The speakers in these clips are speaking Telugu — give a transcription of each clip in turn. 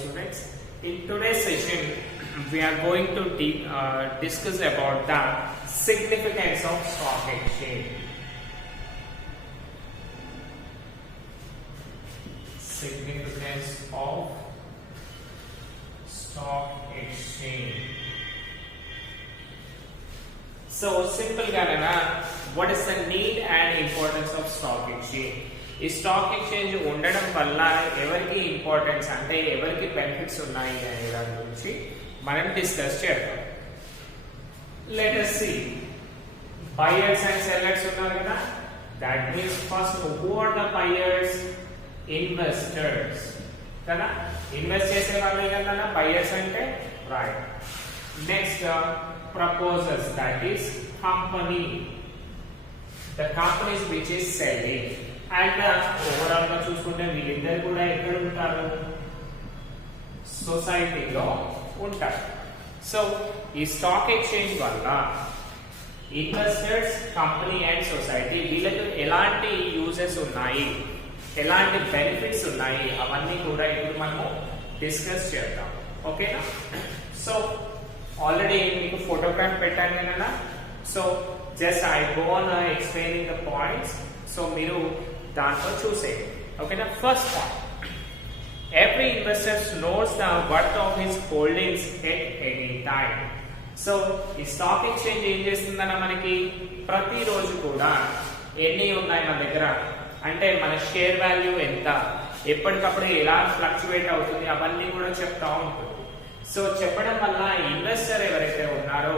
students. In today's session, we are going to discuss about the significance of stock exchange. Significance of stock exchange. So simple Ganana, what is the need and importance of stock exchange? ఈ స్టాక్ ఎక్స్చేంజ్ ఉండడం వల్ల ఎవరికి ఇంపార్టెన్స్ అంటే ఎవరికి బెనిఫిట్స్ ఉన్నాయి అనే దాని గురించి మనం డిస్కస్ చేద్దాం. Let us see buyers and sellers ఉన్నారు కదా. that means first who are the buyers? investors కదా, ఇన్వెస్ట్ చేసే వాళ్ళే కదా బయర్స్ అంటే, right. Next proposers, that is company, the companies which is selling. And overall గా చూసుకుంటే వీళ్ళిద్దరు కూడా ఎక్కడ ఉంటారు? సొసైటీలో ఉంటారు. సో ఈ స్టాక్ ఎక్స్చేంజ్ వల్ల ఇన్వెస్టర్స్, కంపెనీ అండ్ సొసైటీ వీళ్ళకి ఎలాంటి యూజెస్ ఉన్నాయి, ఎలాంటి బెనిఫిట్స్ ఉన్నాయి, అవన్నీ కూడా ఇప్పుడు మనము డిస్కస్ చేద్దాం. ఓకేనా? సో ఆల్రెడీ మీకు ఫోటోగ్రాఫ్ పెట్టాను కదా. So just I go on explaining the points. So మీరు దాంట్లో చూసేయండి. ఓకేనా? First point, every investor knows the worth of his holdings at any time. So ఈ స్టాక్ ఎక్స్చేంజ్ ఏం చేస్తుందన్న మనకి ప్రతిరోజు కూడా ఎన్ని ఉన్నాయి మన దగ్గర అంటే మన షేర్ వాల్యూ ఎంత, ఎప్పటికప్పుడు ఎలా ఫ్లక్చువేట్ అవుతుంది, అవన్నీ కూడా చెప్తా ఉంటుంది. సో చెప్పడం వల్ల ఇన్వెస్టర్ ఎవరైతే ఉన్నారో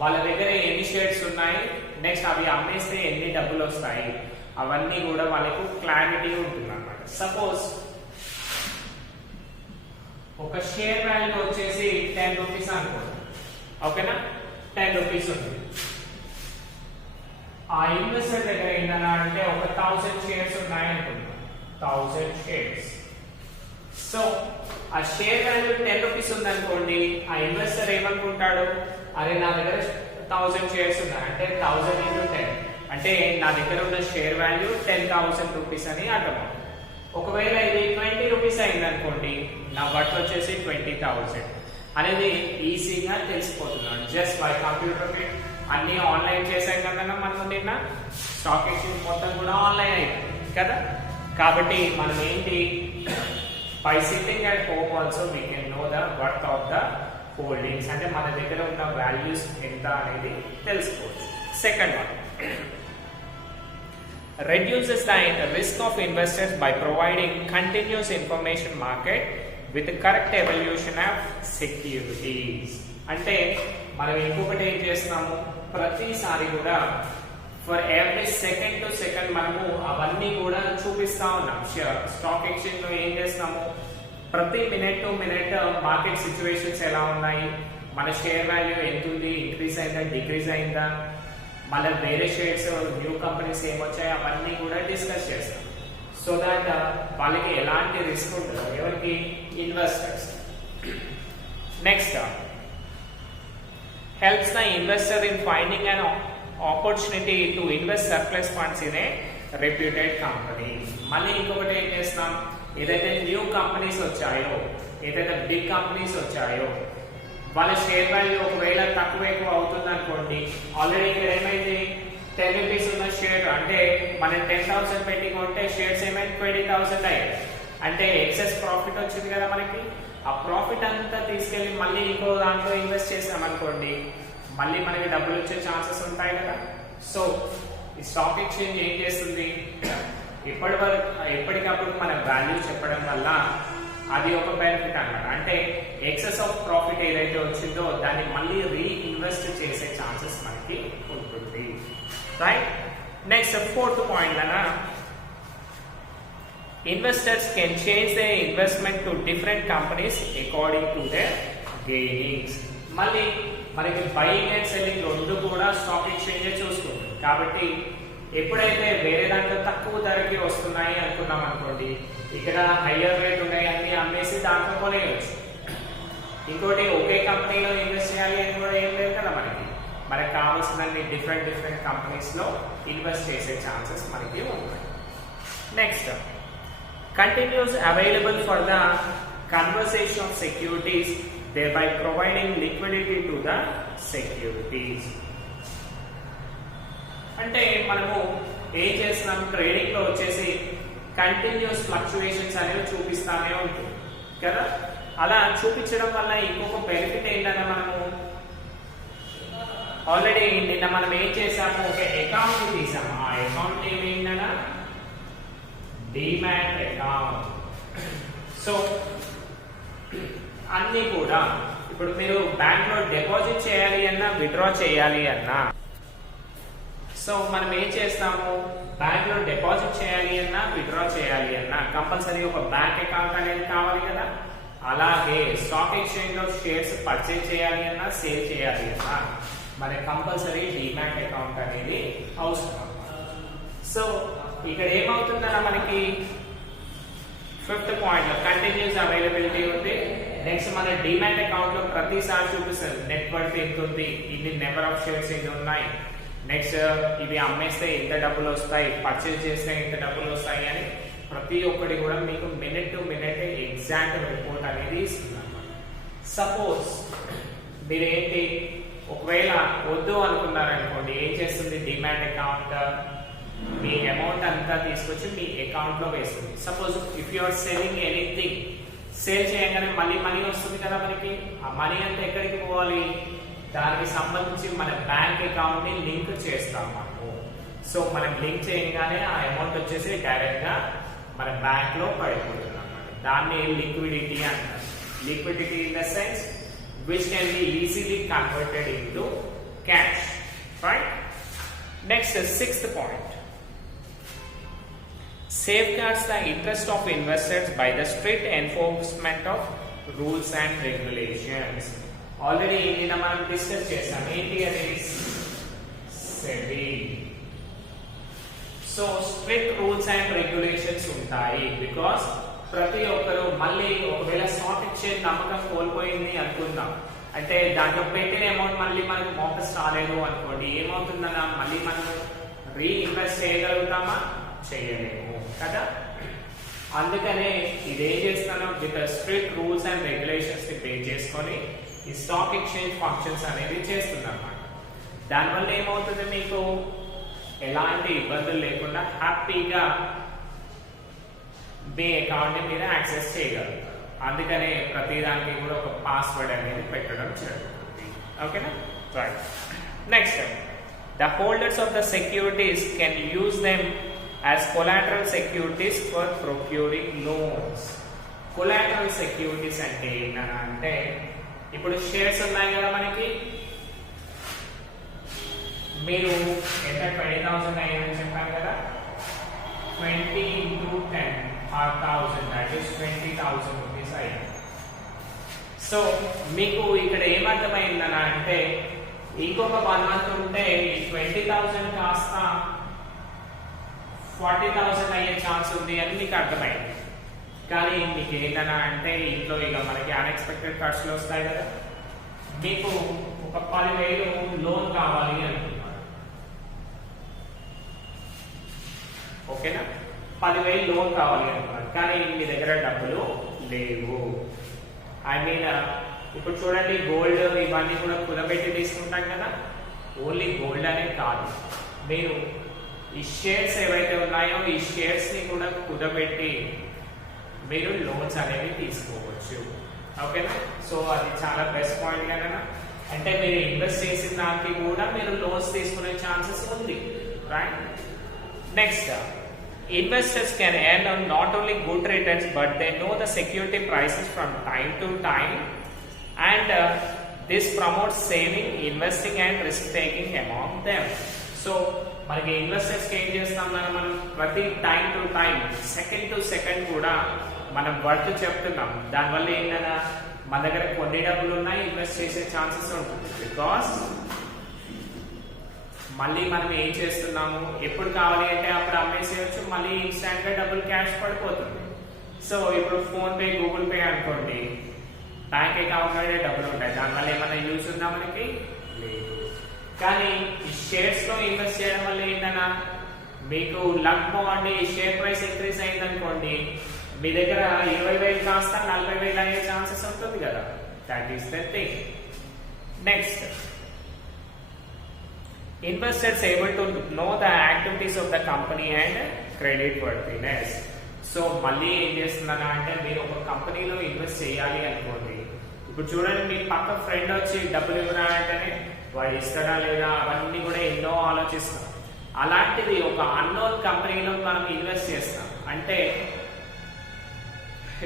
వాళ్ళ దగ్గర ఎన్ని షేర్స్ ఉన్నాయి, నెక్స్ట్ అవి అమ్మేస్తే ఎన్ని డబ్బులు వస్తాయి, అవన్నీ కూడా వాళ్ళకు క్లారిటీ ఉంటుంది అన్నమాట. సపోజ్ ఒక షేర్ వాల్యూ వచ్చేసి 10 రూపీస్ అనుకోండి. ఓకేనా? 10 రూపీస్ ఉంది. ఆ ఇన్వెస్టర్ దగ్గర ఏంటన్నా అంటే ఒక 1000 షేర్స్ ఉన్నాయి అనుకుందాం. 1000 షేర్స్. సో ఆ షేర్ వాల్యూ 10 రూపీస్ ఉంది అనుకోండి. ఆ ఇన్వెస్టర్ ఏమనుకుంటాడు, అరే నా దగ్గర 1000 షేర్స్ ఉన్నాయి అంటే 1000 into 10 అంటే నా దగ్గర ఉన్న షేర్ వాల్యూ 10,000 రూపీస్ అని అర్థం. ఒకవేళ ఇది 20 రూపీస్ అయింది అనుకోండి, నా వర్త్ వచ్చేసి 20,000 అనేది ఈజీగా తెలిసిపోతున్నాను. జస్ట్ బై కంప్యూటర్ అన్ని ఆన్లైన్ చేసాం కదా మనం. నిన్న స్టాక్ ఎక్స్చేంజ్ మొత్తం కూడా ఆన్లైన్ అయిపోయింది కదా. కాబట్టి మనం ఏంటి, by sitting at home also we can know the worth of the holdings అంటే మన దగ్గర ఉన్న వాల్యూస్ ఎంత అనేది తెలుసుకోవచ్చు. Second one, reduces the risk of investors by providing continuous information market with the correct evaluation of securities. అంటే మనం ఇంకొకటి ఏం చేస్తున్నాము, ప్రతిసారి కూడా for every second to second మనము అవన్నీ కూడా చూపిస్తా ఉన్నాం. స్టాక్ ఎక్స్చేంజ్ లో ఏం చేస్తున్నాము, ప్రతి minute to minute market situations ఎలా ఉన్నాయి, మన షేర్ వాల్యూ ఎంత ఉంది, ఇంక్రీజ్ అయిందా, డిక్రీజ్ అయిందా, మళ్ళీ వేరే షేర్స్ న్యూ కంపెనీస్ ఏమొచ్చాయి, అవన్నీ కూడా డిస్కస్ చేస్తాం. సో దాట్ వాళ్ళకి ఎలాంటి రిస్క్ ఉంటుందో, ఎవరికి, investors. Next, helps the investor in finding an opportunity to invest surplus funds in a reputed company. మళ్ళీ ఇంకొకటి ఏం చేస్తాం, ఏదైతే న్యూ కంపెనీస్ వచ్చాయో, ఏదైతే బిగ్ కంపెనీస్ వచ్చాయో, వాళ్ళ షేర్ వాల్యూ ఒకవేళ తక్కువ ఎక్కువ అవుతుంది అనుకోండి. ఆల్రెడీ ఇక్కడ ఏమైంది, 10 రూపీస్ ఉన్న షేర్ అంటే మనం 10,000 పెట్టి కొంటే షేర్స్ ఏమైంది 20,000 అయ్యాయి. అంటే ఎక్సెస్ ప్రాఫిట్ వచ్చింది కదా మనకి. ఆ ప్రాఫిట్ అంతా తీసుకెళ్లి మళ్ళీ ఇంకో దాంట్లో ఇన్వెస్ట్ చేసాం అనుకోండి, మళ్ళీ మనకి డబ్బులు వచ్చే ఛాన్సెస్ ఉంటాయి కదా. సో ఈ స్టాక్ ఎక్స్చేంజ్ ఏం చేస్తుంది, ఎప్పటికప్పుడు మన వాల్యూ చెప్పడం వల్ల అది ఒక బెనిఫిట్ అన్నమాట. అంటే ఎక్సెస్ ఆఫ్ ప్రాఫిట్ ఏదైతే వచ్చిందో దాన్ని మళ్ళీ రీఇన్వెస్ట్ చేసే ఛాన్సెస్ మనకి ఉంటుంది. రైట్. నెక్స్ట్ ఫోర్త్ పాయింట్ అన్న, investors can change the investment to different companies according to their gainings. మళ్ళీ మనకి బయింగ్ అండ్ సెల్లింగ్ రెండు కూడా స్టాక్ ఎక్స్చేంజ్ చూసుకుంటుంది. కాబట్టి ఎప్పుడైతే వేరే దాంట్లో తక్కువ ధరకి వస్తున్నాయి అనుకున్నాం అనుకోండి, ఇక్కడ హయ్యర్ రేట్ ఉన్నాయి అన్ని అమ్మేసి దాంట్లో కొనేయచ్చు. ఇంకోటి ఒకే కంపెనీలో ఇన్వెస్ట్ చేయాలి అని కూడా ఏం లేదు కదా మనకి కావాల్సినన్ని డిఫరెంట్ కంపెనీస్ లో ఇన్వెస్ట్ చేసే ఛాన్సెస్ మనకి ఉన్నాయి. Next, continues available for the conversation of securities, thereby providing liquidity to the securities. అంటే మనము ఏం చేస్తున్నాం, ట్రేడింగ్ లో వచ్చేసి కంటిన్యూస్ ఫ్లక్చుయేషన్స్ అనేవి చూపిస్తానే ఉంటుంది కదా. అలా చూపించడం వల్ల ఇంకొక బెనిఫిట్ ఏంటంటే మనము ఆల్రెడీ నిన్న మనం ఏం చేసాము, ఒక అకౌంట్ తీసాము. ఆ అకౌంట్ ఏమైందనా డిమాట్ అకౌంట్. సో అన్ని కూడా ఇప్పుడు మీరు బ్యాంక్ లో డిపాజిట్ చేయాలి అన్నా, విత్డ్రా చేయాలి అన్నా, సో మనం ఏం చేస్తాము, బ్యాంక్ లో డిపాజిట్ చేయాలి అన్నా, విత్డ్రా చేయాలి అన్నా కంపల్సరీ ఒక బ్యాంక్ అకౌంట్ అనేది కావాలి కదా. అలాగే స్టాక్ ఎక్స్చేంజ్ లో షేర్స్ పర్చేజ్ చేయాలి అన్నా, సేల్ చేయాలి అన్నా మనకి కంపల్సరీ డిమాట్ అకౌంట్ అనేది అవసరం. సో ఇక్కడ ఏమవుతుందన్నా మనకి ఫిఫ్త్ పాయింట్ లో కంటిన్యూస్ అవైలబిలిటీ ఉంది. నెక్స్ట్ మన డిమాట్ అకౌంట్ లో ప్రతిసారి చూపిస్తుంది నెట్ వర్త్ ఎంత ఉంది, ఇన్ని నెంబర్ ఆఫ్ షేర్స్ ఎన్ని ఉన్నాయి, నెక్స్ట్ ఇవి అమ్మేస్తే ఎంత డబ్బులు వస్తాయి, పర్చేజ్ చేస్తే ఎంత డబ్బులు వస్తాయి అని ప్రతి ఒక్కటి కూడా మీకు minute to minute exact report అనేది ఇస్తుంది. సపోజ్ మీరేంటి ఒకవేళ వద్దు అనుకున్నారనుకోండి, ఏం చేస్తుంది డిమాట్ అకౌంట్, మీ అమౌంట్ అంతా తీసుకొచ్చి మీ అకౌంట్ లో వేస్తుంది. Suppose if you are selling anything, sale చేయగానే మళ్ళీ మనీ వస్తుంది కదా మనకి. ఆ మనీ అంతా ఎక్కడికి పోవాలి, దానికి సంబంధించి మన బ్యాంక్ అకౌంట్ ని లింక్ చేస్తాం మనము. సో మనం లింక్ చేయగానే ఆ అమౌంట్ వచ్చేసి డైరెక్ట్ గా మన బ్యాంక్ లో పడిపోతుంది అన్నమాట. దాన్ని లిక్విడిటీ అంటారు. Liquidity in the sense which can be easily converted into cash, right? Next, sixth point. Safeguards the interest of investors by the strict enforcement of rules and regulations. Already in మనం డిస్కస్ చేసాం ఏంటి అనేది SEBI. So strict rules and regulations ఉంటాయి. బికాస్ ప్రతి ఒక్కరు మళ్ళీ ఒకవేళ స్టాక్ ఎక్స్చేంజ్ నమ్మకం కోల్పోయింది అనుకుందాం, అంటే దాంట్లో పెట్టిన అమౌంట్ మళ్ళీ మనకు వాపస్ రాలేదు అనుకోండి, ఏమవుతుందన్నా మళ్ళీ మనం రీఇన్వెస్ట్ చేయగలుగుతామా, చేయలేము కదా. అందుకనే ఇదేం చేస్తాను, with strict rules and regulations ని బేస్ చేసుకొని ఈ స్టాక్ ఎక్స్చేంజ్ ఫంక్షన్స్ అనేది చేస్తున్నాం అన్నమాట. దానివల్ల ఏమవుతుంది, మీకు ఎలాంటి ఇబ్బందులు లేకుండా హ్యాపీగా మీ అకౌంట్ ని మీరు యాక్సెస్ చేయగలుగుతారు. అందుకనే ప్రతి దానికి కూడా ఒక పాస్వర్డ్ అనేది పెట్టడం జరుగుతుంది. ఓకేనా, right. Next, the holders of the securities can use them as collateral securities for procuring loans. Collateral securities అంటే ఏంటంటే, ఇప్పుడు షేర్స్ ఉన్నాయి కదా మనకి, మీరు ఎంత 20,000 అయ్యారని చెప్పాను కదా, 20 into 10 or 1,000, that is 20,000 rupees అయ్యారు. సో మీకు ఇక్కడ ఏమర్థమైందనా అంటే, ఇంకొక 1 month ఉంటే 20,000 కాస్త 40,000 అయ్యే ఛాన్స్ ఉంది అని మీకు అర్థమైంది. కానీ మీకు ఏంటన్నా అంటే, ఇంట్లో ఇక మనకి అన్ఎక్స్పెక్టెడ్ ఖర్చులు వస్తాయి కదా, మీకు ఒక 10,000 లోన్ కావాలి అనుకున్నారు, ఓకేనా, 10,000 లోన్ కావాలి అనుకున్నారు, కానీ మీ దగ్గర డబ్బులు లేవు. ఐ మీన్ ఇప్పుడు చూడండి, గోల్డ్ ఇవన్నీ కూడా కుదబెట్టి తీసుకుంటాం కదా, ఓన్లీ గోల్డ్ అనే కాదు, మీరు ఈ షేర్స్ ఏవైతే ఉన్నాయో ఈ షేర్స్ ని కూడా కుదబెట్టి మీరు లోన్స్ అనేవి తీసుకోవచ్చు. ఓకేనా, సో అది చాలా బెస్ట్ పాయింట్ కదా. అంటే మీరు ఇన్వెస్ట్ చేసిన దానికి కూడా మీరు లోన్స్ తీసుకునే ఛాన్సెస్ ఉంది, right. Next, investors can earn on not only good returns but they know the security prices from time to time, and this promotes saving, investing and risk taking among them. So మనకి ఇన్వెస్టర్స్ కి ఏం చేస్తాం, మనం ప్రతి time to time, second to second కూడా మనం వర్త్ చెప్తున్నాం. దానివల్ల ఏంటన్నా మన దగ్గర కొన్ని డబ్బులు ఉన్నాయి, ఇన్వెస్ట్ చేసే ఛాన్సెస్ ఉంటుంది. బికాస్ మళ్ళీ మనం ఏం చేస్తున్నాము, ఎప్పుడు కావాలి అంటే అప్పుడు అమ్మేసేయచ్చు, మళ్ళీ ఇన్స్టాంట్ గా డబ్బులు క్యాష్ పడిపోతుంది. సో ఇప్పుడు ఫోన్ పే, గూగుల్ పే అనుకోండి, బ్యాంక్ అకౌంట్ లో డబ్బులు ఉంటాయి, దానివల్ల ఏమైనా యూజ్ ఉందా మనకి, లేదు. కానీ ఈ షేర్స్ లో ఇన్వెస్ట్ చేయడం వల్ల ఏంటన్నా, మీకు లక్ బాగుండి షేర్ ప్రైస్ ఇంక్రీజ్ అయింది అనుకోండి, మీ దగ్గర 20,000 కాస్త 40,000 అయ్యే ఛాన్సెస్ ఉంటుంది కదా. That is the thing. Next, investors able to know the activities of the company and credit worthiness. So మళ్ళీ ఏం చేస్తున్నారా అంటే, మీరు ఒక కంపెనీలో ఇన్వెస్ట్ చేయాలి అనుకోండి. ఇప్పుడు చూడండి, మీ పక్క ఫ్రెండ్ వచ్చి డబ్బులు ఇవ్వరా అంటేనే వాడు ఇస్తాడా లేదా అవన్నీ కూడా ఎన్నో ఆలోచిస్తాం. అలాంటిది ఒక అన్నోన్ కంపెనీలో మనం ఇన్వెస్ట్ చేస్తాం అంటే,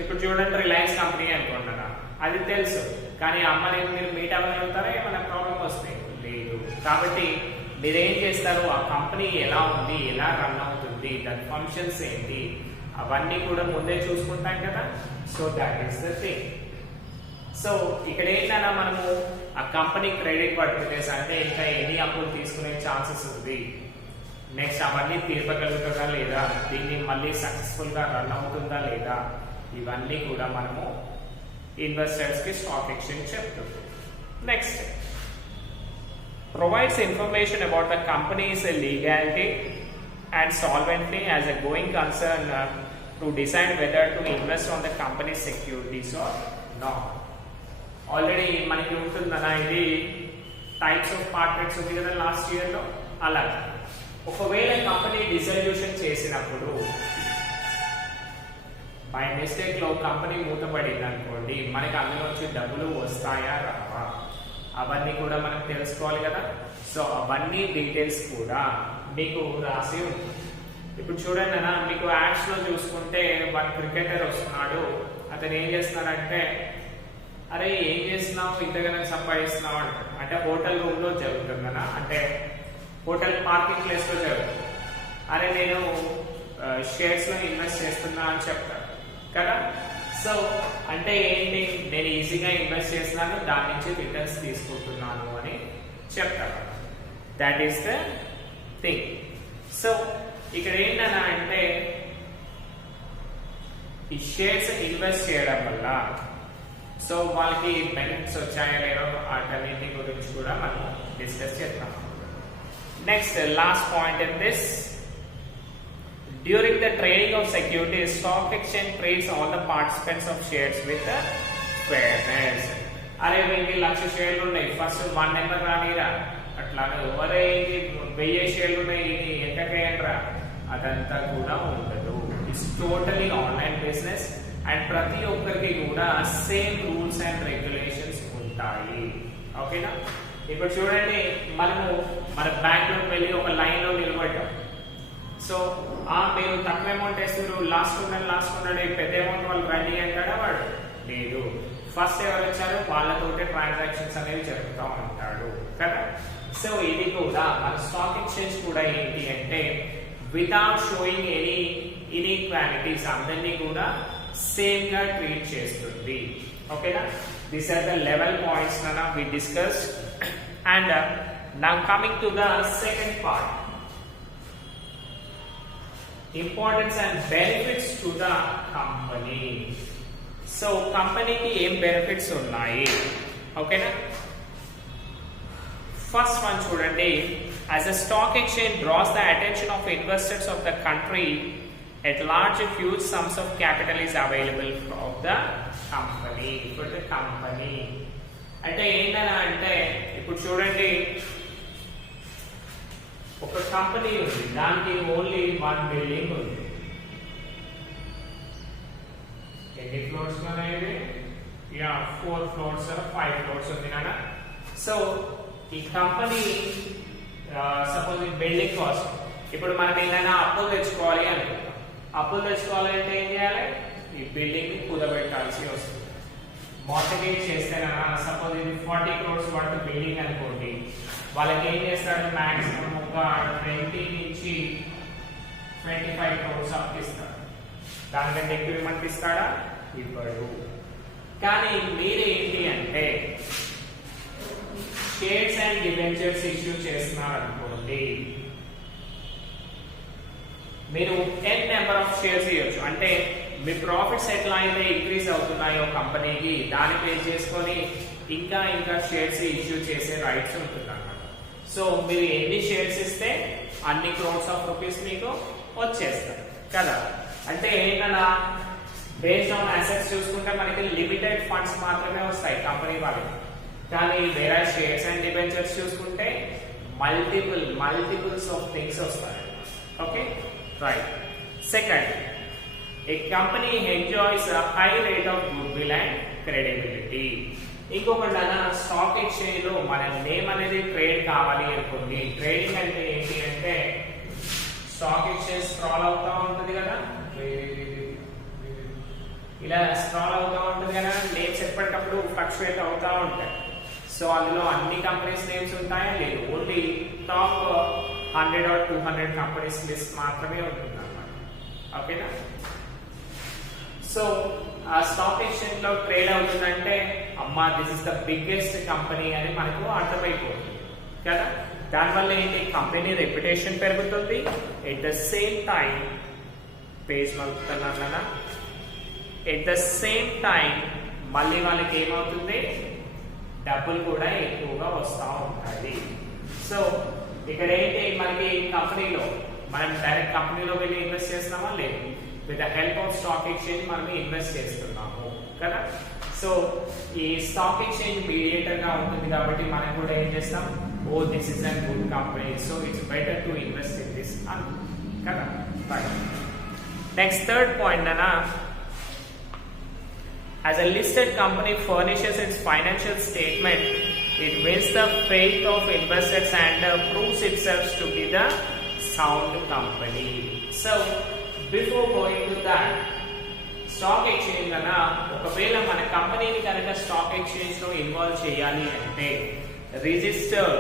ఇప్పుడు చూడండి రిలయన్స్ కంపెనీ అనుకుంటున్నా, అది తెలుసు, కానీ అమ్మని మీరు మీట్ అవ్వగలుగుతారా, ఏమైనా ప్రాబ్లం వస్తాయి లేదు. కాబట్టి మీరేం చేస్తారు, ఆ కంపెనీ ఎలా ఉంది, ఎలా రన్ అవుతుంది, దాని ఫంక్షన్స్ ఏంటి, అవన్నీ కూడా ముందే చూసుకుంటాం కదా. So that is the thing. So ఇక్కడ ఏంటన్నా, మనము ఆ కంపెనీ క్రెడిట్ వర్తినేస్ అంటే ఇంకా ఎన్ని అప్పులు తీసుకునే ఛాన్సెస్ ఉంది, నెక్స్ట్ అవన్నీ తీర్పగలుగుతుందా లేదా, దీన్ని మళ్ళీ సక్సెస్ఫుల్ గా రన్ అవుతుందా లేదా, ఇవన్నీ కూడా మనము ఇన్వెస్టర్స్ కి స్టాక్ ఎక్స్చేంజ్ చెప్తుంది. Next, provides information about the company's legality and solvency as a going concern to decide whether to invest on the company's securities or not. Already మనకి ఉంటుందన్నా, ఇది టైప్స్ ఆఫ్ పార్ట్నర్స్ ఉంది కదా లాస్ట్ ఇయర్ లో. అలాగే ఒకవేళ కంపెనీ డిసల్యూషన్ చేసినప్పుడు బై మిస్టేక్ లో కంపెనీ మూతపడింది అనుకోండి, మనకి అందులో వచ్చి డబ్బులు వస్తాయా రావా, అవన్నీ కూడా మనం తెలుసుకోవాలి కదా. సో అవన్నీ డీటెయిల్స్ కూడా మీకు రాసి ఉంటుంది. ఇప్పుడు చూడండి అన్న, మీకు యాడ్స్ లో చూసుకుంటే వన్ క్రికెటర్ వస్తున్నాడు, అతను ఏం చేస్తున్నాడంటే, అరే ఏం చేస్తున్నావు, ఇంతగానో సంపాదిస్తున్నావు అంటే హోటల్ రూమ్ లో జరుగుతుందనా, అంటే హోటల్ పార్కింగ్ ప్లేస్ లో జరుగుతుంది. అరే నేను షేర్స్ లో ఇన్వెస్ట్ చేస్తున్నా అని చెప్తాడు కదా. సో అంటే ఏంటి, నేను ఈజీగా ఇన్వెస్ట్ చేస్తున్నాను, దాని నుంచి రిటర్న్స్ తీసుకుంటున్నాను అని చెప్తాను. That is the thing. So ఇక్కడ ఏంటన్నా అంటే, ఈ షేర్స్ ఇన్వెస్ట్ చేయడం వల్ల సో వాళ్ళకి బెనిఫిట్స్ వచ్చాయా లేదో వాటన్నిటి గురించి కూడా మనం డిస్కస్ చేద్దాం. Next, last point in this, during the trading of securities, stock exchange treats all the participants of shares with fairness. అరే వీళ్ళకి 1,00,000 షేర్లు ఉన్నాయి, ఫస్ట్ 1 నెంబర్ రానిరా, అట్లా ఎవరే 1000 షేర్లు ఉన్నాయి, ఇది ఎంతకేయండిరా, అదంతా కూడా ఉండదు. It's totally online business and ప్రతి ఒక్కరికి కూడా సేమ్ రూల్స్ అండ్ రెగ్యులేషన్స్ ఉంటాయి. ఓకేనా. ఇప్పుడు చూడండి, మనము మన బ్యాంక్ లోకి వెళ్ళి ఒక లైన్ లో నిలబడ్డాం. సో మీరు తక్కువ అమౌంట్ వేస్తారు, లాస్ట్ ఉన్నాడు, పెద్ద అమౌంట్ వాళ్ళు రండి అంటాడా వాడు, లేదు. ఫస్ట్ ఎవరు వచ్చారో వాళ్ళతోటే ట్రాన్సాక్షన్స్ అనేవి జరుగుతూ ఉంటాడు కదా. సో ఇది కూడా మన స్టాక్ ఎక్స్చేంజ్ కూడా ఏంటి అంటే, వితౌట్ షోయింగ్ ఎనీ ఇన్ఈక్వాలిటీస్ అందరినీ కూడా సేమ్ గా ట్రీట్ చేస్తుంది. ఓకేనా. These are the level points we discuss. And now coming to the second part, importance and benefits to the company. So కంపెనీకి ఏం బెనిఫిట్స్ ఉన్నాయి, ఓకేనా. ఫస్ట్ వన్ చూడండి, as a stock exchange draws the attention of investors of the country at large, huge sums of capital is available of the company, for the company. అంటే ఏంటన్నా అంటే, ఇప్పుడు చూడండి ఒక కంపెనీ ఉంది, దానికి ఓన్లీ 1 బిల్డింగ్ ఉంది. ఎన్ని ఫ్లోర్స్ ఉన్నాయి, 4 ఫ్లోర్స్ 5 ఫ్లోర్స్ ఉంది నాన్న. సో ఈ కంపెనీ సపోజ్ బిల్డింగ్ కాస్ట్, ఇప్పుడు మనం ఏదైనా అప్పులు తెచ్చుకోవాలి అనుకుంటాం. అప్పులు తెచ్చుకోవాలంటే ఏం చేయాలి, ఈ బిల్డింగ్ ని కుదబెట్టాల్సి వస్తుంది. మార్టిగేజ్ చేస్తేనా, సపోజ్ ఇది 40 crores వర్త్ బిల్డింగ్ అనుకోండి, వాళ్ళకి ఏం చేస్తాడు, మాక్సిమం ఒక 20 నుంచి 25 crores అప్పిస్తాడు. దానికంటే ఎక్కువ ఏమంటే ఇస్తాడా, ఇవ్వడు. కానీ మీరేంటి అంటే షేర్స్ అండ్ డిబెంచర్స్ ఇష్యూ చేస్తున్నారు అనుకోండి, మీరు 10 నెంబర్ ఆఫ్ షేర్స్ ఇవ్వచ్చు. అంటే మీ ప్రాఫిట్స్ ఎట్లా అయితే ఇంక్రీజ్ అవుతున్నాయో కంపెనీకి, దాన్ని పే చేసుకొని ఇంకా షేర్స్ ఇష్యూ చేసే రైట్స్ ఉంటుంది అన్నమాట. సో మీరు ఎన్ని షేర్స్ ఇస్తే అన్ని crores of rupees మీకు వచ్చేస్తారు కదా. అంటే ఏంటన్నా, బేస్డ్ ఆన్ అసెట్స్ చూసుకుంటే మనకి లిమిటెడ్ ఫండ్స్ మాత్రమే వస్తాయి కంపెనీ వాళ్ళకి. కానీ వేరే షేర్స్ అండ్ డిబెంచర్స్ చూసుకుంటే మల్టిపుల్స్ ఆఫ్ థింగ్స్ వస్తాయి. Okay right. Second, A company enjoys a high rate of good will and credibility. ఇంకొకటి స్టాక్ ఎక్స్చేంజ్ లో మన నేమ్ అనేది ట్రేడ్ కావాలి అనుకోండి. ట్రేడింగ్ అంటే ఏంటి అంటే స్టాక్ ఎక్స్చేంజ్ స్క్రాల్ అవుతా ఉంటుంది కదా, ఇలా స్క్రాల్ అవుతా ఉంటుంది కదా, నేమ్స్ ఎప్పటికప్పుడు ఫ్లక్చువేట్ అవుతా ఉంటాయి. సో అందులో అన్ని కంపెనీస్ నేమ్స్ ఉంటాయా లేదు, only top 100 or 200 companies list మాత్రమే ఉంటుంది అన్నమాట. ఓకేనా. సో ఆ స్టాక్ ఎక్స్చేంజ్ లో ట్రేడ్ అవుతుందంటే అమ్మా this is the biggest company అని మనకు అర్థమైపోతుంది కదా. దానివల్ల ఏంటి, కంపెనీ రెప్యుటేషన్ పెరుగుతుంది. At the same time page మలుపుతున్నాను, ఎట్ ద సేమ్ టైం మళ్ళీ వాళ్ళకి ఏమవుతుంది, డబ్బులు కూడా ఎక్కువగా వస్తూ ఉంటాయి. సో ఇక్కడ ఏంటి, మనకి కంపెనీలో మనం డైరెక్ట్ కంపెనీలో వెళ్ళి ఇన్వెస్ట్ చేస్తున్నామా లేదు, with the help of stock exchange మనం ఇన్వెస్ట్ చేస్తున్నాము కదా. సో ఈ స్టాక్ ఎక్స్చేంజ్ మీడియేటర్ గా ఉంటుంది కాబట్టి మనం కూడా ఏం చేస్తాం, oh this is a good company, so it's better to invest in this కదా. నెక్స్ట్ థర్డ్ పాయింట్ అన్నా, as a listed company furnishes its financial statement, it wins the faith of investors and proves itself to be the sound company. So before going to that, stock exchange అన్నా ఒకవేళ మన కంపెనీని కనుక స్టాక్ ఎక్స్చేంజ్ లో ఇన్వాల్వ్ చేయాలి అంటే రిజిస్టర్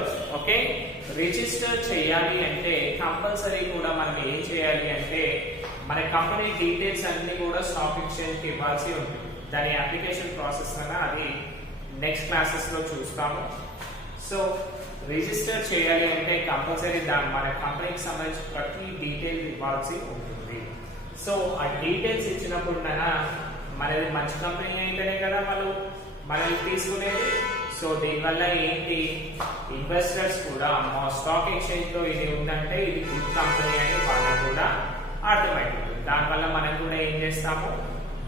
చేయాలి అంటే కంపల్సరీ కూడా మనం ఏం చేయాలి అంటే మన కంపెనీ డీటెయిల్స్ అన్ని కూడా స్టాక్ ఎక్స్చేంజ్ కి ఇవ్వాల్సి ఉంటుంది. దాని అప్లికేషన్ ప్రాసెస్ అన్న అది నెక్స్ట్ క్లాసెస్ లో చూస్తాము. సో రిజిస్టర్ చేయాలి అంటే కంపల్సరీ మన కంపెనీకి సంబంధించిన ప్రతి డీటెయిల్ ఇవ్వాల్సి ఉంటుంది. సో ఆ డీటెయిల్స్ ఇచ్చినప్పుడు మనది మంచి కంపెనీ అయితేనే కదా వాళ్ళు మనల్ని తీసుకునేది. సో దీనివల్ల ఏంటి, ఇన్వెస్టర్స్ కూడా మా స్టాక్ ఎక్స్చేంజ్ లో ఇది ఉందంటే ఇది గుడ్ కంపెనీ అని వాళ్ళకు కూడా అర్థమైపోతుంది. దానివల్ల మనం కూడా ఏం చేస్తాము,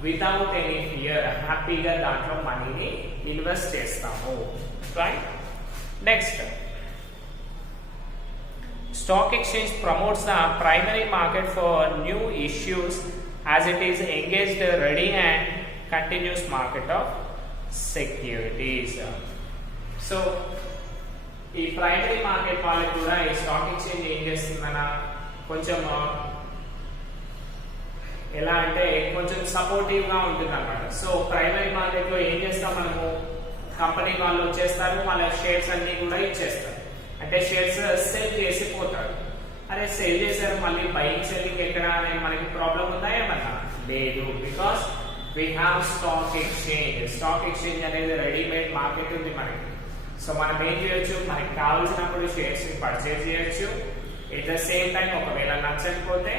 వితౌట్ ఎనీ ఫియర్ హ్యాపీగా దాంట్లో మనీని ఇన్వెస్ట్ చేస్తాము. Right. Next, stock exchange promotes the primary market for new issues as it is engaged ready and continuous market of securities. So ఈ ప్రైమరీ మార్కెట్ వాళ్ళకి కూడా ఈ స్టాక్ ఎక్స్చేంజ్ ఏం చేస్తుందన్న కొంచెం ఎలా అంటే కొంచెం సపోర్టివ్ గా ఉంటుంది అన్నమాట. సో ప్రైమరీ మార్కెట్ లో ఏం చేస్తాం మనము, కంపెనీ వాళ్ళు వచ్చేస్తారు, వాళ్ళ షేర్స్ అన్ని కూడా ఇచ్చేస్తారు. అంటే షేర్స్ సెల్ చేసి పోతారు. అరే సెల్ చేశారు, మళ్ళీ బయింగ్ సెల్లింగ్ ఎక్కడ అనేది మనకి ప్రాబ్లం ఉందా ఏమన్నా లేదు. Because we have stock exchange. Stock exchange అనేది రెడీమేడ్ మార్కెట్ ఉంది మనకి. సో మనం ఏం చేయొచ్చు, మనకి కావాల్సినప్పుడు షేర్స్ ని పర్చేజ్ చేయొచ్చు. ఎట్ ద సేమ్ టైం ఒకవేళ నచ్చకపోతే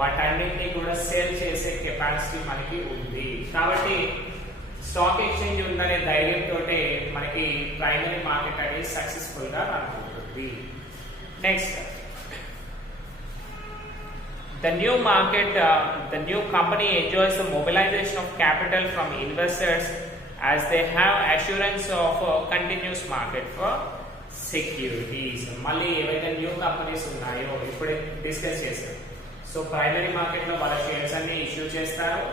వాటన్నిటిని కూడా సేల్ చేసే కెపాసిటీ మనకి ఉంది. కాబట్టి స్టాక్ ఎక్స్చేంజ్ ఉందనే ధైర్యంతో మనకి ప్రైమరీ మార్కెట్ అనేది సక్సెస్ఫుల్ గా రన్ అవుతుంది. Next, the new company enjoys the mobilization of capital from investors as they have assurance of continuous market for securities. మళ్ళీ ఏవైతే న్యూ కంపెనీస్ ఉన్నాయో ఇప్పుడే డిస్కస్ చేశారు. సో ప్రైమరీ మార్కెట్ లో వాళ్ళ షేర్స్ అన్ని ఇష్యూ చేస్తారు.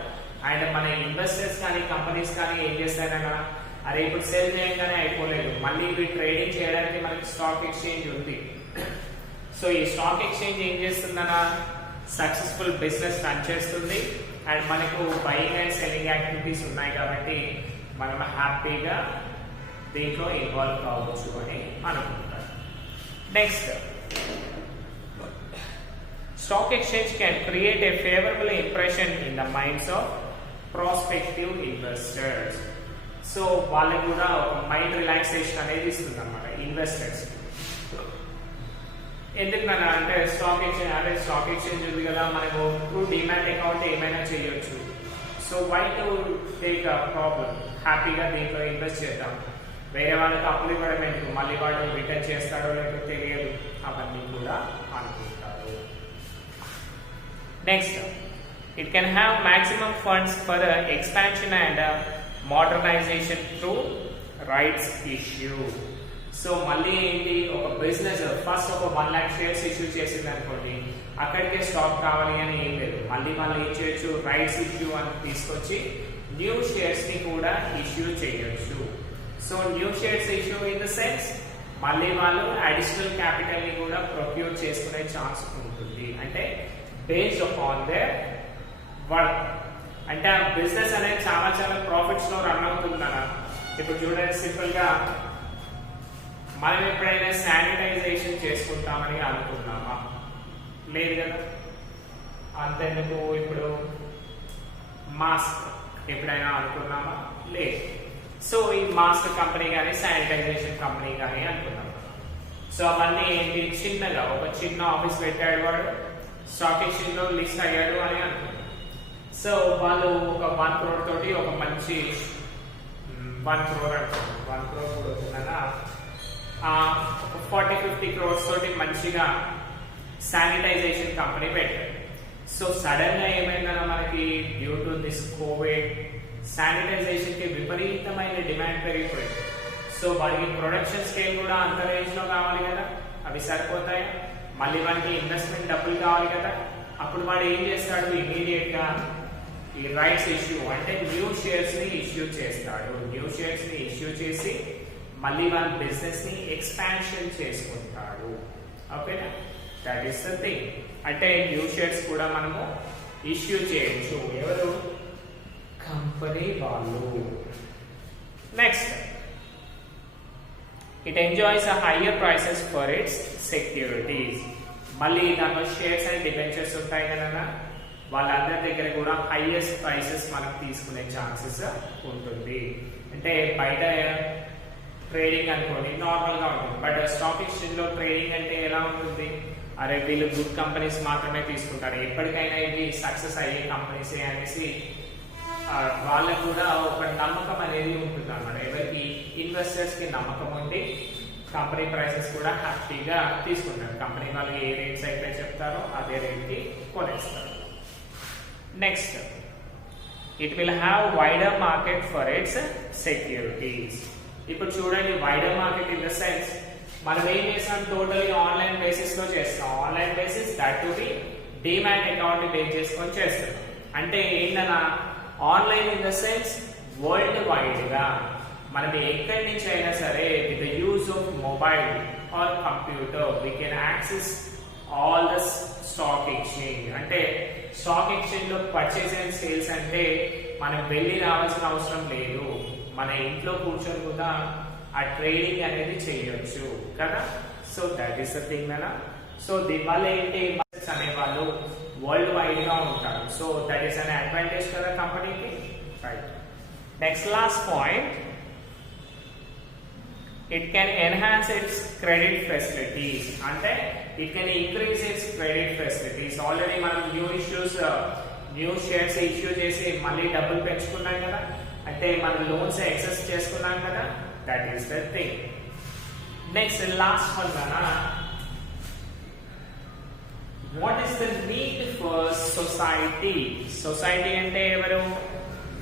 అండ్ మన ఇన్వెస్టర్స్ కానీ కంపెనీస్ కానీ ఏం చేస్తారన్నా, అరే ఇప్పుడు సేల్ చేయగానే అయిపోలేదు, మళ్ళీ ఇవి ట్రేడింగ్ చేయడానికి మనకి స్టాక్ ఎక్స్చేంజ్ ఉంది. సో ఈ స్టాక్ ఎక్స్చేంజ్ ఏం చేస్తుందన్నా, సక్సెస్ఫుల్ బిజినెస్ రన్ చేస్తుంది. అండ్ మనకు బయింగ్ అండ్ సెల్లింగ్ యాక్టివిటీస్ ఉన్నాయి కాబట్టి మనం హ్యాపీగా దీంట్లో ఇన్వాల్వ్ కావచ్చు అని అనుకుంటాం. Next, stock exchange can create a favorable impression in the minds of prospective investors. So వాళ్ళకి కూడా ఒక మైండ్ రిలాక్సేషన్ అనేది ఇస్తుంది అన్నమాట ఇన్వెస్టర్స్. ఎందుకన్నా అంటే స్టాక్ ఎక్స్చేంజ్ ఉంది కదా, మనకు త్రూ డిమాట్ అకౌంట్ ఏమైనా చేయొచ్చు. So why to take a problem, హ్యాపీగా దీంట్లో ఇన్వెస్ట్ చేద్దాం. వేరే వాళ్ళకి అప్పులు ఇవ్వడం ఎందుకు, మళ్ళీ వాడు రిటర్న్ చేస్తాడో లేదో తెలియదు, అవన్నీ కూడా అనుకుంటారు. Next, It can have maximum funds for expansion and modernization through rights issue. So మళ్ళీ ఏంటి, ఒక బిజినెస్ ఫస్ట్ ఒక 1 lakh షేర్స్ ఇష్యూ చేసింది అనుకోండి, అక్కడికే స్టాక్ కావాలి అని ఏం లేదు, మళ్ళీ వాళ్ళు ఏం చేయొచ్చు, రైట్స్ ఇష్యూ అని తీసుకొచ్చి న్యూ షేర్స్ ని కూడా ఇష్యూ చేయొచ్చు. So new shares issue in the sense మళ్ళీ వాళ్ళు అడిషనల్ క్యాపిటల్ ని కూడా ప్రొక్యూర్ చేసుకునే ఛాన్స్ ఉంటుంది. అంటే బేస్డ్ అపాన్ దేర్ వర్క్. అంటే ఆ బిజినెస్ అనేది చాలా చాలా ప్రాఫిట్స్ లో రన్ అవుతుందన్న. ఇప్పుడు చూడండి, సింపుల్ గా మనం ఎప్పుడైనా శానిటైజేషన్ చేసుకుంటామని అనుకున్నామా? లేదు కదా. అంతెందుకు, ఇప్పుడు మాస్క్ ఎప్పుడైనా అనుకున్నామా? లేదు. సో ఈ మాస్క్ కంపెనీ కానీ శానిటైజేషన్ కంపెనీ కానీ అనుకున్నాం. సో అవన్నీ ఏంటి, చిన్నగా ఒక చిన్న ఆఫీస్ పెట్టాడు వాడు, స్టాక్ ఎక్స్చేంజ్ లో లిస్ట్ అయ్యాడు అని అనుకున్నాం. సో వాళ్ళు ఒక 1 crore తోటి ఒక మంచి 1 crore అనుకోండి, 1 crore కూడా అవుతుందన్నా, 40-50 crores తోటి మంచిగా శానిటైజేషన్ కంపెనీ పెట్టాడు. సో సడన్ గా ఏమైందన్నా, మనకి due to this covid sanitization కి విపరీతమైన డిమాండ్ పెరిగిపోయింది. సో వాడికి ప్రొడక్షన్ స్కేల్ కూడా అంత రేంజ్ లో కావాలి కదా, అవి సరిపోతాయి. మళ్ళీ వాడికి ఇన్వెస్ట్మెంట్ డబ్బులు కావాలి కదా. అప్పుడు వాడు ఏం చేస్తాడు, ఇమీడియట్ గా ఈ రైట్స్ ఇష్యూ అంటే న్యూ షేర్స్ ని ఇష్యూ చేస్తాడు. న్యూ షేర్స్ ని ఇష్యూ చేసి మళ్ళీ వాళ్ళ బిజినెస్ ని ఎక్స్పాన్షన్ చేసుకుంటాడు. ఓకేనా, దట్ ఈస్ ద థింగ్. అంటే న్యూ షేర్స్ కూడా మనము ఇష్యూ చేయొచ్చు. ఎవరు? కంపెనీ వాళ్ళు. Next, it enjoys a higher prices for its securities. మళ్ళీ దాంట్లో షేర్స్ అండ్ డిబెంచర్స్ ఉంటాయి కదా, వాళ్ళందరి దగ్గర కూడా హైయెస్ట్ ప్రైసెస్ మనకు తీసుకునే ఛాన్సెస్ ఉంటుంది. అంటే బయట ట్రేడింగ్ అనుకోండి నార్మల్ గా ఉంటుంది, బట్ స్టాక్ ఎక్స్చేంజ్ లో ట్రేడింగ్ అంటే ఎలా ఉంటుంది, అరే వీళ్ళు గుడ్ కంపెనీస్ మాత్రమే తీసుకుంటారు, ఎప్పటికైనా ఇవి సక్సెస్ అయ్యే కంపెనీస్ అనేసి వాళ్ళకు కూడా ఒక నమ్మకం అనేది ఉంటుంది అన్నమాట. ఎవరికి? ఇన్వెస్టర్స్ కి నమ్మకం ఉంది, కంపెనీ ప్రైసెస్ కూడా హ్యాపీగా తీసుకుంటారు. కంపెనీ వాళ్ళు ఏ రేట్స్ అయితే చెప్తారో అదే రేట్ కి కొనేస్తారు. Next, it will have wider market for its securities. ఇప్పుడు చూడండి, wider market in the sense మనం ఏం చేస్తాం, టోటలీ ఆన్లైన్ బేసిస్ లో చేస్తాం. Online basis that to be demat account base చేసుకొని చేస్తాం. అంటే ఏంటన్నా, online in the sense worldwide గా మనం ఎక్కడి నుంచి అయినా సరే with the use of mobile or computer we can access all the stock exchange. అంటే స్టాక్ ఎక్స్చేంజ్ లో పర్చేస్ అండ్ సేల్స్ అంటే మనం వెళ్ళి రావాల్సిన అవసరం లేదు, మన ఇంట్లో కూర్చొని కూడా ఆ ట్రేడింగ్ అనేది చేయొచ్చు కదా. So that is the thing అలా. సో దీనివల్ల ఏంటి, అనే వాళ్ళు వరల్డ్ వైడ్ గా ఉంటారు. So that is an advantage కదా కంపెనీకి, right. Next last point, it can enhance its credit facilities. అంటే it can increase its credit facilities. Already మనం న్యూ షేర్స్ ఇష్యూ చేసి మళ్ళీ డబ్బులు పెంచుకున్నాం కదా, అంటే మనం లోన్స్ యాక్సెస్ చేసుకున్నాం కదా, that is the thing. Next last one కదా, what is the need for society. Society అంటే ఎవరు?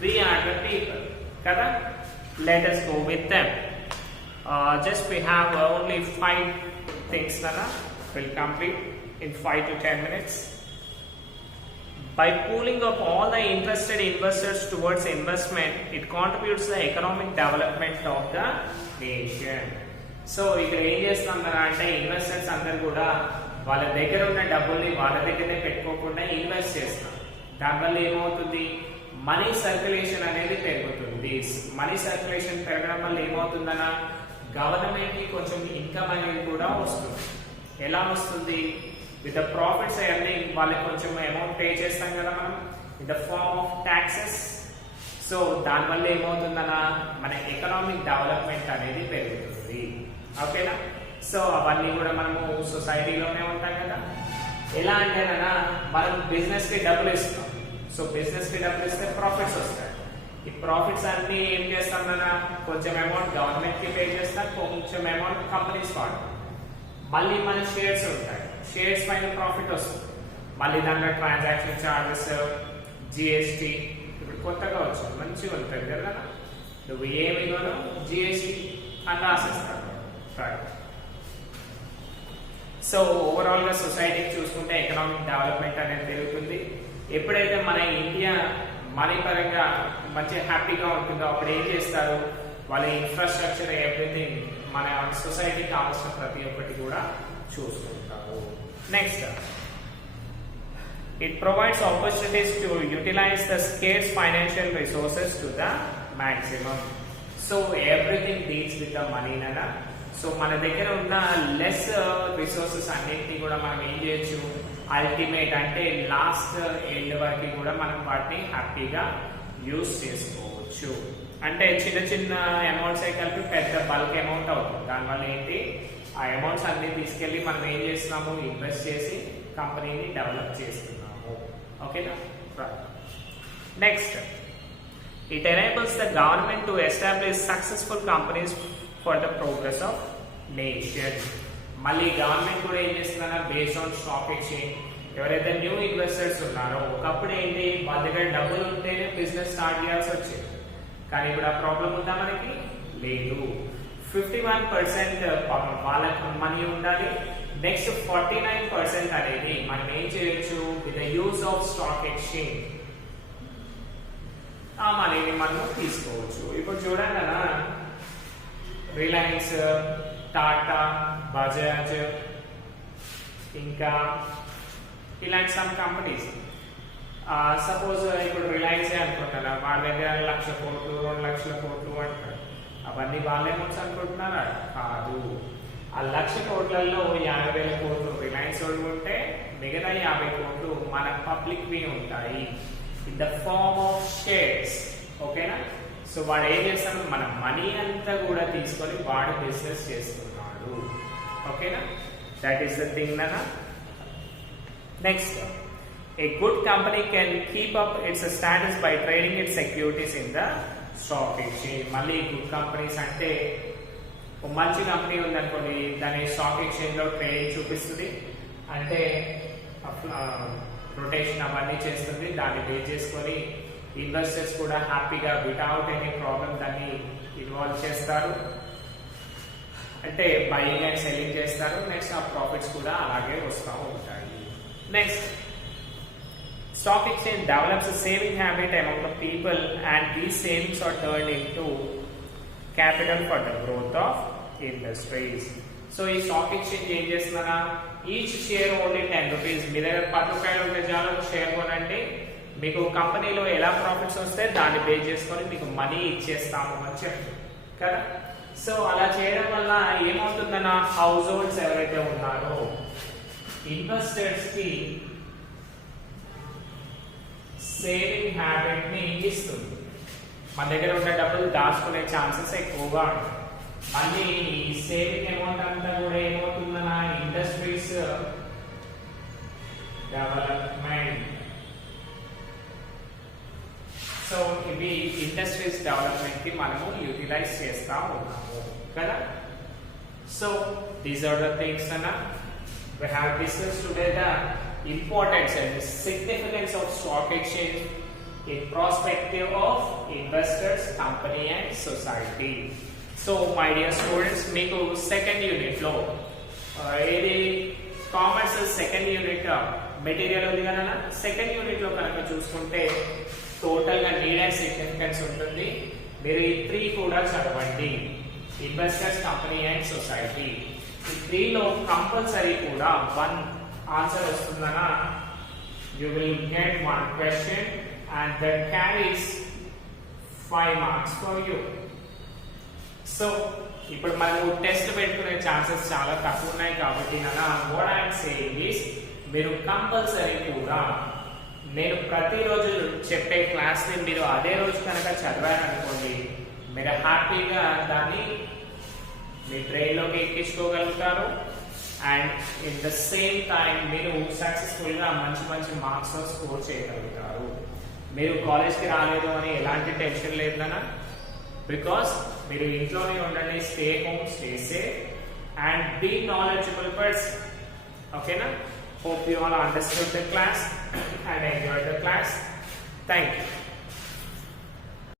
వి ఆర్ ద పీపుల్ కదా. Let us go with them. Just we have only 5 things కదా, we'll complete in 5 to 10 minutes. By pooling up all the interested investors towards investment, it contributes to the economic development of the nation. So ఇక్కడ ఏం చేస్తున్నారు అంటే, ఇన్వెస్టర్స్ అందరు కూడా వాళ్ళ దగ్గర ఉన్న డబ్బుల్ని వాళ్ళ దగ్గరే పెట్టుకోకుండా ఇన్వెస్ట్ చేస్తారు. దానివల్ల ఏమవుతుంది, మనీ సర్క్యులేషన్ అనేది పెరుగుతుంది. మనీ సర్క్యులేషన్ పెరగడం వల్ల ఏమవుతుందన్నా, గవర్నమెంట్ కి కొంచెం ఇన్కమ్ అనేది కూడా వస్తుంది. ఎలా వస్తుంది? విత్ ద ప్రాఫిట్స్ అవన్నీ వాళ్ళకి కొంచెం అమౌంట్ పే చేస్తాం కదా మనం, in the form of taxes. So దానివల్ల ఏమవుతుందన్నా, మన ఎకనామిక్ డెవలప్మెంట్ అనేది పెరుగుతుంది. ఓకేనా. సో అవన్నీ కూడా మనము సొసైటీలోనే ఉంటాం కదా. ఎలా అంటేనా, మనం బిజినెస్ కి డబ్బులు ఇస్తాం. సో బిజినెస్ కి డబ్బులు ఇస్తే ప్రాఫిట్స్ వస్తాయి. ఈ ప్రాఫిట్స్ అన్ని ఏం చేస్తామన్నా, కొంచెం అమౌంట్ గవర్నమెంట్ కి పే చేస్తాం, కొంచెం అమౌంట్ కంపెనీస్ వాడతాం. మళ్ళీ మన షేర్స్ ఉంటాయి, షేర్స్ పైన ప్రాఫిట్ వస్తుంది. మళ్ళీ దాంట్లో ట్రాన్సాక్షన్ చార్జెస్, జిఎస్టి ఇప్పుడు కొత్తగా వచ్చింది, మంచిగా ఉంటుంది కదా, నువ్వు ఏమి కొను జిఎస్టి అని రాసేస్తాడు. సో ఓవరాల్ గా సొసైటీ చూసుకుంటే ఎకనామిక్ డెవలప్మెంట్ అనేది పెరుగుతుంది. ఎప్పుడైతే మన ఇండియా మనీ పరంగా మంచి హ్యాపీగా ఉంటుందో అప్పుడు ఏం చేస్తారు, వాళ్ళ ఇన్ఫ్రాస్ట్రక్చర్ ఎవ్రీథింగ్ మన సొసైటీకి కావాల్సిన ప్రతి ఒక్కటి కూడా చూసుకుంటారు. Next, it provides opportunities to utilize the scarce financial resources to the maximum. So everything deals with the money nana. So మన దగ్గర ఉన్న లెస్ రిసోర్సెస్ అన్నింటినీ కూడా మనం ఏం చేయొచ్చు, అల్టిమేట్ అంటే లాస్ట్ ఎండ్ వరకు కూడా మనం వాటిని హ్యాపీగా యూజ్ చేసుకోవచ్చు. అంటే చిన్న చిన్న అమౌంట్స్ కలిపి పెద్ద బల్క్ అమౌంట్ అవుతుంది. దానివల్ల ఏంటి, ఆ అమౌంట్స్ అన్ని తీసుకెళ్ళి మనం ఏం చేస్తున్నాము, ఇన్వెస్ట్ చేసి కంపెనీని డెవలప్ చేస్తున్నాము. ఓకేనా. Next, it enables the government to establish successful companies for the progress of nation. మళ్ళీ గవర్నమెంట్ కూడా ఏం చేస్తుందన్నా, బేస్డ్ ఆన్ స్టాక్ ఎక్స్చేంజ్ ఎవరైతే న్యూ ఇన్వెస్టర్స్ ఉన్నారో, ఒకప్పుడు ఏంటి వాళ్ళ దగ్గర డబ్బులు ఉంటేనే బిజినెస్ స్టార్ట్ చేయాల్సి వచ్చేది. కానీ ఇప్పుడు ఆ ప్రాబ్లం ఉందా మనకి, లేదు. 51% వాళ్ళకి మనీ ఉండాలి. నెక్స్ట్ 49% అనేది మనం ఏం చేయొచ్చు, with the use of stock exchange ఆ మనీని మనం తీసుకోవచ్చు. ఇప్పుడు చూడండి అలా, రిలయన్స్, టాటా, బజాజ్, ఇంకా ఇలాంటి సమ్ కంపెనీస్, సపోజ్ ఇప్పుడు రిలయన్స్ అనుకుంటారా, వాళ్ళ దగ్గర 1,00,000 కోట్లు 2,00,000 కోట్లు అంటారు. అవన్నీ వాళ్ళ అమౌంట్స్ అనుకుంటున్నారా, కాదు. ఆ 1,00,000 కోట్లలో 50,000 కోట్లు రిలయన్స్ వాళ్ళు ఉంటే మిగతా 50 కోట్లు మన పబ్లిక్ వి ఉంటాయి in the form of shares. ఓకేనా. సో వాడు ఏం చేస్తాడు, మన మనీ అంతా కూడా తీసుకొని వాడు బిజినెస్ చేస్తున్నాడు. ఓకేనా. దట్ ఈస్ ద థింగ్ నానా. Next, a good company can keep up its status by trading its securities in the stock exchange. మళ్ళీ గుడ్ కంపెనీస్ అంటే ఒక మంచి కంపెనీ ఉందనుకోండి, దాని స్టాక్ ఎక్స్చేంజ్ లో ట్రేడింగ్ చూపిస్తుంది, అంటే రొటేషన్ అవన్నీ చేస్తుంది. దాన్ని బేస్ చేసుకొని ఇన్వెస్టర్స్ కూడా హ్యాపీగా వితౌట్ ఎనీ ప్రాబ్లం దాన్ని ఇన్వాల్వ్ చేస్తారు, అంటే బయింగ్ అండ్ సెల్లింగ్ చేస్తారు. నెక్స్ట్ ఆ ప్రాఫిట్స్ కూడా అలాగే వస్తూ ఉంటాయి. Next, stock exchange develops a saving habit among the people, and these savings are turned into capital for the growth of industries. So ఈ స్టాక్ ఎక్స్చేంజ్ ఏం చేస్తున్నారా, ఈచ్ షేర్ ఓన్లీ 10 రూపీస్. మీ దగ్గర 10 రూపాయలు ఉంటే చాలు, ఒక షేర్ కొనండి, మీకు కంపెనీలో ఎలా ప్రాఫిట్స్ వస్తే దాన్ని బేస్ చేసుకొని మీకు మనీ ఇచ్చేస్తాము అని చెప్తారు కదా. సో అలా చేయడం వల్ల ఏమవుతుందన్న, హౌస్ హోల్డ్స్ ఎవరైతే ఉన్నారో ఇన్వెస్టర్స్ కి సేవింగ్ హ్యాబిట్ ని ఇస్తుంది. మన దగ్గర ఉన్న డబ్బులు దాచుకునే ఛాన్సెస్ ఎక్కువగా ఉంటాయి. మళ్ళీ ఈ సేవింగ్ అమౌంట్ అంతా కూడా ఏమవుతుందన్న, ఇండస్ట్రీస్ డెవలప్మెంట్. సో ఇవి ఇండస్ట్రీస్ డెవలప్మెంట్ కి మనము యూటిలైజ్ చేస్తా ఉన్నాము కదా. So these are the things అన్న we have discussed today the importance and the significance of stock exchange in perspective of investors, company and society. So my dear students, meeku second unit lo ఏది కామర్స్ సెకండ్ యూనిట్ మెటీరియల్ ఉంది కదా. సెకండ్ యూనిట్ లో కనుక చూసుకుంటే టోటల్ గా నీడ్ అండ్ సిగ్నిఫికెన్స్ ఉంటుంది. మీరు ఈ 3 కూడా చదవండి, ఇన్వెస్టర్స్, కంపెనీ అండ్ సొసైటీ. ఈ 3 లో కంపల్సరీ కూడా 1 answer వస్తుందనా, you will get 1 question and that carries 5 marks for you. So ఇప్పుడు మనము టెస్ట్ పెట్టుకునే ఛాన్సెస్ చాలా తక్కువ ఉన్నాయి కాబట్టి నానా, what I am saying is మీరు కంపల్సరీ కూడా నేను ప్రతిరోజు చెప్పే క్లాస్ ని మీరు అదే రోజు కనుక చదివారనుకోండి, మీరు హ్యాపీగా దాన్ని మీ బ్రెయిన్ లోకి ఎక్కించుకోగలుగుతారు. And in the same time మీరు సక్సెస్ఫుల్ గా మంచి మంచి మార్క్స్ స్కోర్ చేయగలుగుతారు. మీరు కాలేజ్కి రాలేదు అని ఎలాంటి టెన్షన్ లేదన్నా, బికాస్ మీరు ఇంట్లోనే ఉండండి, stay home, stay safe and be knowledgeable person. ఓకేనా. Hope you all understood the class and enjoyed the class. Thank you.